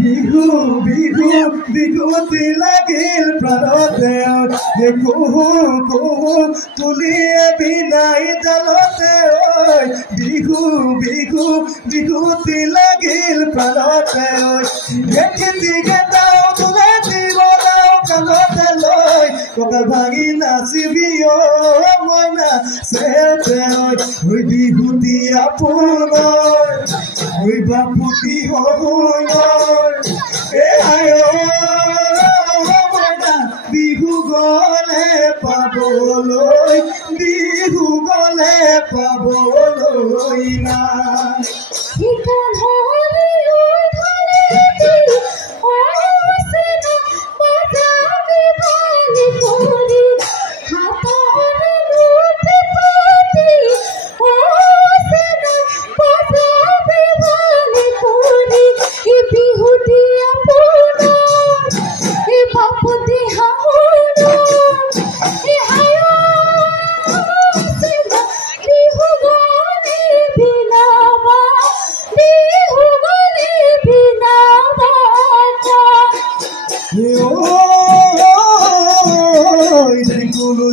বিহু বিহু বিহুতি লাগিল প্ৰাণতে কুহু কুহু তুলিয়ে বিনাই জালতে বিহু বিহু বিহুতি লাগিল প্ৰাণতে খেতি গেটাও তুলে দিব যাও কাণতে লৈ কঁকাল ভাঙি নাচিবি মইনা চেতে বিহুতি আপোনাৰ বাপুতি বিহু গলে পাবলৈ বিহু গলে পাবলৈ না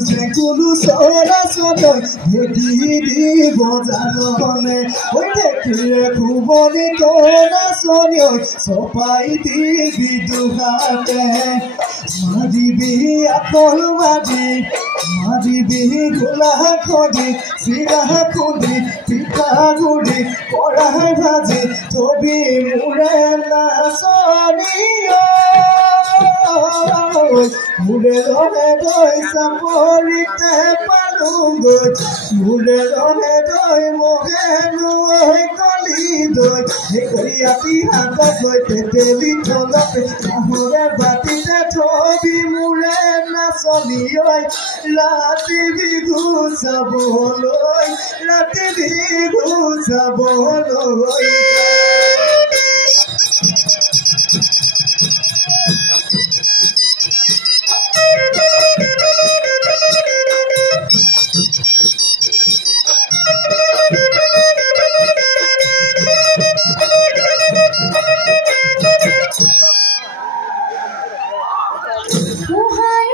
Sekulu sora sotoy di bozalone oi dekhiye khuboni tona sonyoy sopai di biduhate madibi akol madibi gola khodi sira khodi pita gudi kora bhaji tobi mure na soniyo mure rone doi saporite palungoi mure rone doi mohenu oi kali doi ekoriati hata goi teteli tolate ahore batite thobi mure na sonioi rati bihu saboloi rati bihu saboloi Why